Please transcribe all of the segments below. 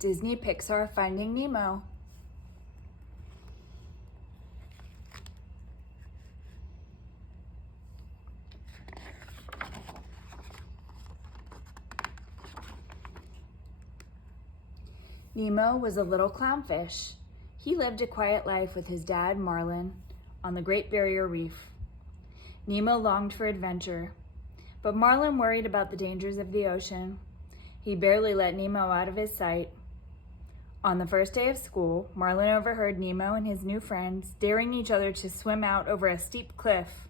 Disney PIXAR Finding Nemo. Nemo was a little clownfish. He lived a quiet life with his dad, Marlin, on the Great Barrier Reef. Nemo longed for adventure, but Marlin worried about the dangers of the ocean. He barely let Nemo out of his sight. On the first day of school, Marlin overheard Nemo and his new friends daring each other to swim out over a steep cliff.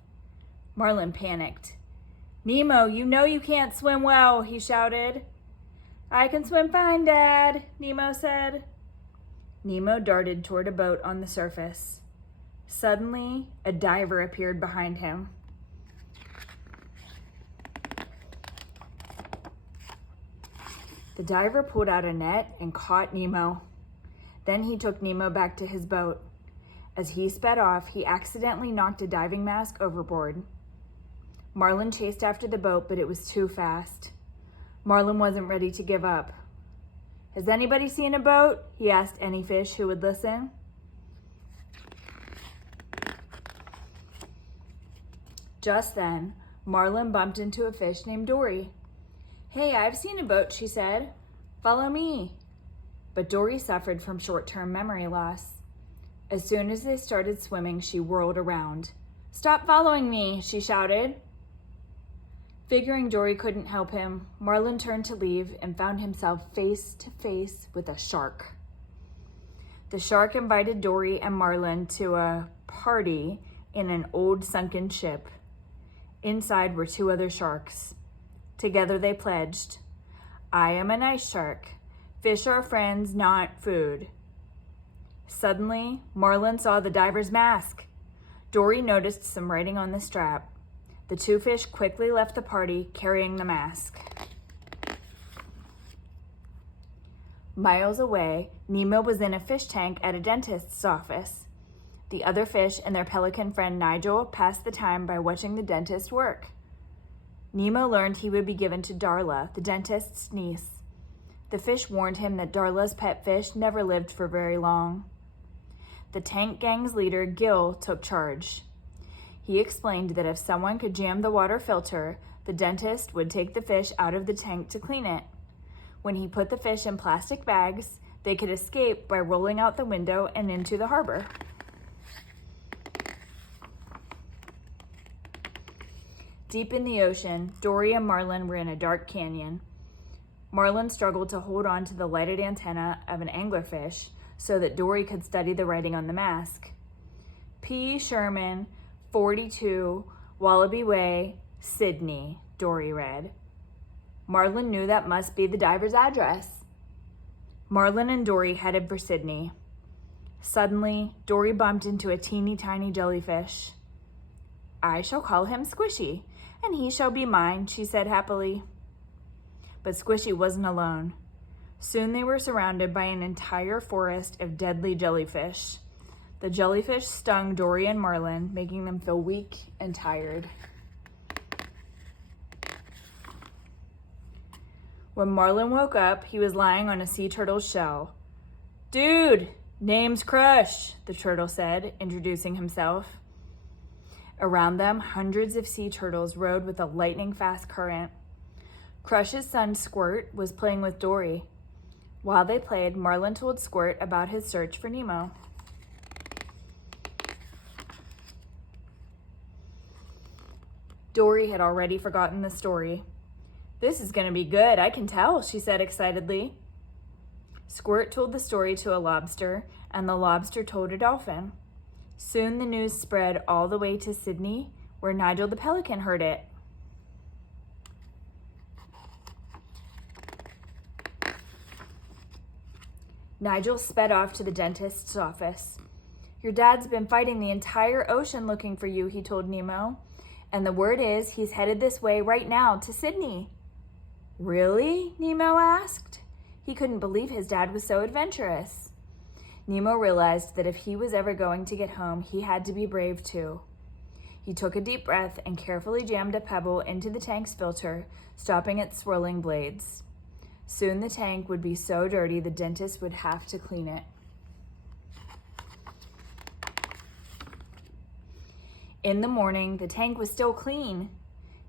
Marlin panicked. "Nemo, you know you can't swim well," he shouted. "I can swim fine, Dad," Nemo said. Nemo darted toward a boat on the surface. Suddenly, a diver appeared behind him. The diver pulled out a net and caught Nemo. Then he took Nemo back to his boat. As he sped off, he accidentally knocked a diving mask overboard. Marlin chased after the boat, but it was too fast. Marlin wasn't ready to give up. "Has anybody seen a boat?" he asked any fish who would listen. Just then, Marlin bumped into a fish named Dory. "Hey, I've seen a boat," she said. "Follow me." But Dory suffered from short-term memory loss. As soon as they started swimming, she whirled around. "Stop following me," she shouted. Figuring Dory couldn't help him, Marlin turned to leave and found himself face to face with a shark. The shark invited Dory and Marlin to a party in an old sunken ship. Inside were two other sharks. Together they pledged, "I am an ice shark. Fish are friends, not food." Suddenly, Marlin saw the diver's mask. Dory noticed some writing on the strap. The two fish quickly left the party carrying the mask. Miles away, Nemo was in a fish tank at a dentist's office. The other fish and their pelican friend Nigel passed the time by watching the dentist work. Nemo learned he would be given to Darla, the dentist's niece. The fish warned him that Darla's pet fish never lived for very long. The tank gang's leader, Gil, took charge. He explained that if someone could jam the water filter, the dentist would take the fish out of the tank to clean it. When he put the fish in plastic bags, they could escape by rolling out the window and into the harbor. Deep in the ocean, Dory and Marlin were in a dark canyon. Marlin struggled to hold on to the lighted antenna of an anglerfish so that Dory could study the writing on the mask. "P. Sherman, 42, Wallaby Way, Sydney," Dory read. Marlin knew that must be the diver's address. Marlin and Dory headed for Sydney. Suddenly, Dory bumped into a teeny tiny jellyfish. "I shall call him Squishy, and he shall be mine," she said happily. But Squishy wasn't alone. Soon they were surrounded by an entire forest of deadly jellyfish. The jellyfish stung Dory and Marlin, making them feel weak and tired. When Marlin woke up, he was lying on a sea turtle's shell. "Dude, name's Crush," the turtle said, introducing himself. Around them, hundreds of sea turtles rode with a lightning-fast current. Crush's son, Squirt, was playing with Dory. While they played, Marlin told Squirt about his search for Nemo. Dory had already forgotten the story. "This is going to be good, I can tell," she said excitedly. Squirt told the story to a lobster, and the lobster told a dolphin. Soon the news spread all the way to Sydney, where Nigel the pelican heard it. Nigel sped off to the dentist's office. "Your dad's been fighting the entire ocean looking for you," he told Nemo. "And the word is he's headed this way right now to Sydney." "Really?" Nemo asked. He couldn't believe his dad was so adventurous. Nemo realized that if he was ever going to get home, he had to be brave too. He took a deep breath and carefully jammed a pebble into the tank's filter, stopping its swirling blades. Soon the tank would be so dirty the dentist would have to clean it. In the morning, the tank was still clean.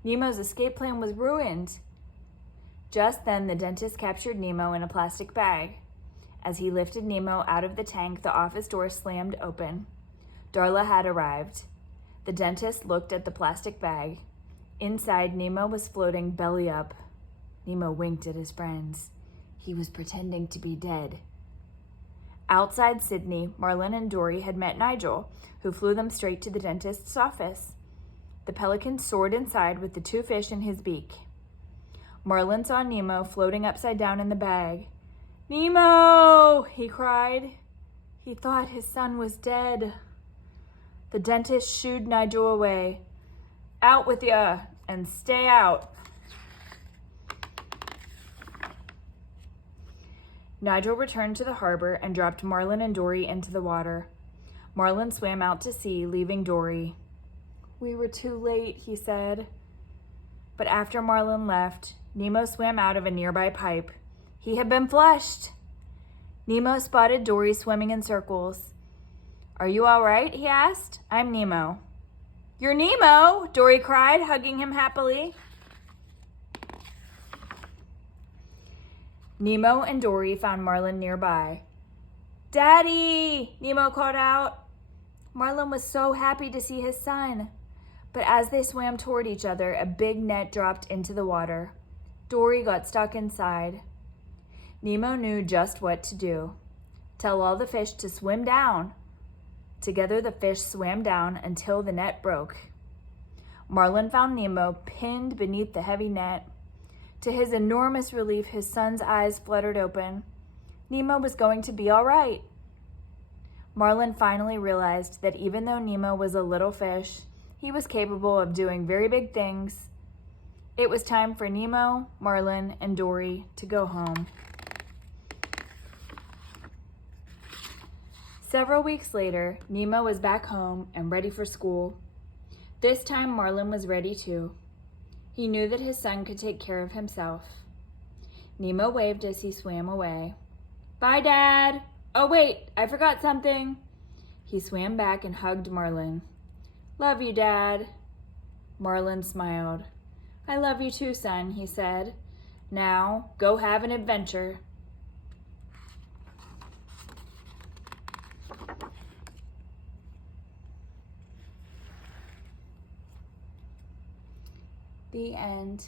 Nemo's escape plan was ruined. Just then, the dentist captured Nemo in a plastic bag. As he lifted Nemo out of the tank, the office door slammed open. Darla had arrived. The dentist looked at the plastic bag. Inside, Nemo was floating belly up. Nemo winked at his friends. He was pretending to be dead. Outside Sydney, Marlin and Dory had met Nigel, who flew them straight to the dentist's office. The pelican soared inside with the 2 fish in his beak. Marlin saw Nemo floating upside down in the bag. "Nemo!" he cried. He thought his son was dead. The dentist shooed Nigel away. "Out with ya, and stay out." Nigel returned to the harbor and dropped Marlin and Dory into the water. Marlin swam out to sea, leaving Dory. "We were too late," he said. But after Marlin left, Nemo swam out of a nearby pipe. He had been flushed. Nemo spotted Dory swimming in circles. "Are you all right?" he asked. "I'm Nemo." "You're Nemo!" Dory cried, hugging him happily. Nemo and Dory found Marlin nearby. "Daddy!" Nemo called out. Marlin was so happy to see his son. But as they swam toward each other, a big net dropped into the water. Dory got stuck inside. Nemo knew just what to do. Tell all the fish to swim down. Together the fish swam down until the net broke. Marlin found Nemo pinned beneath the heavy net. To his enormous relief, his son's eyes fluttered open. Nemo was going to be all right. Marlin finally realized that even though Nemo was a little fish, he was capable of doing very big things. It was time for Nemo, Marlin, and Dory to go home. Several weeks later, Nemo was back home and ready for school. This time, Marlin was ready too. He knew that his son could take care of himself. Nemo waved as he swam away. "Bye, Dad! Oh, wait, I forgot something." He swam back and hugged Marlin. "Love you, Dad." Marlin smiled. "I love you too, son," he said. "Now, go have an adventure." The end.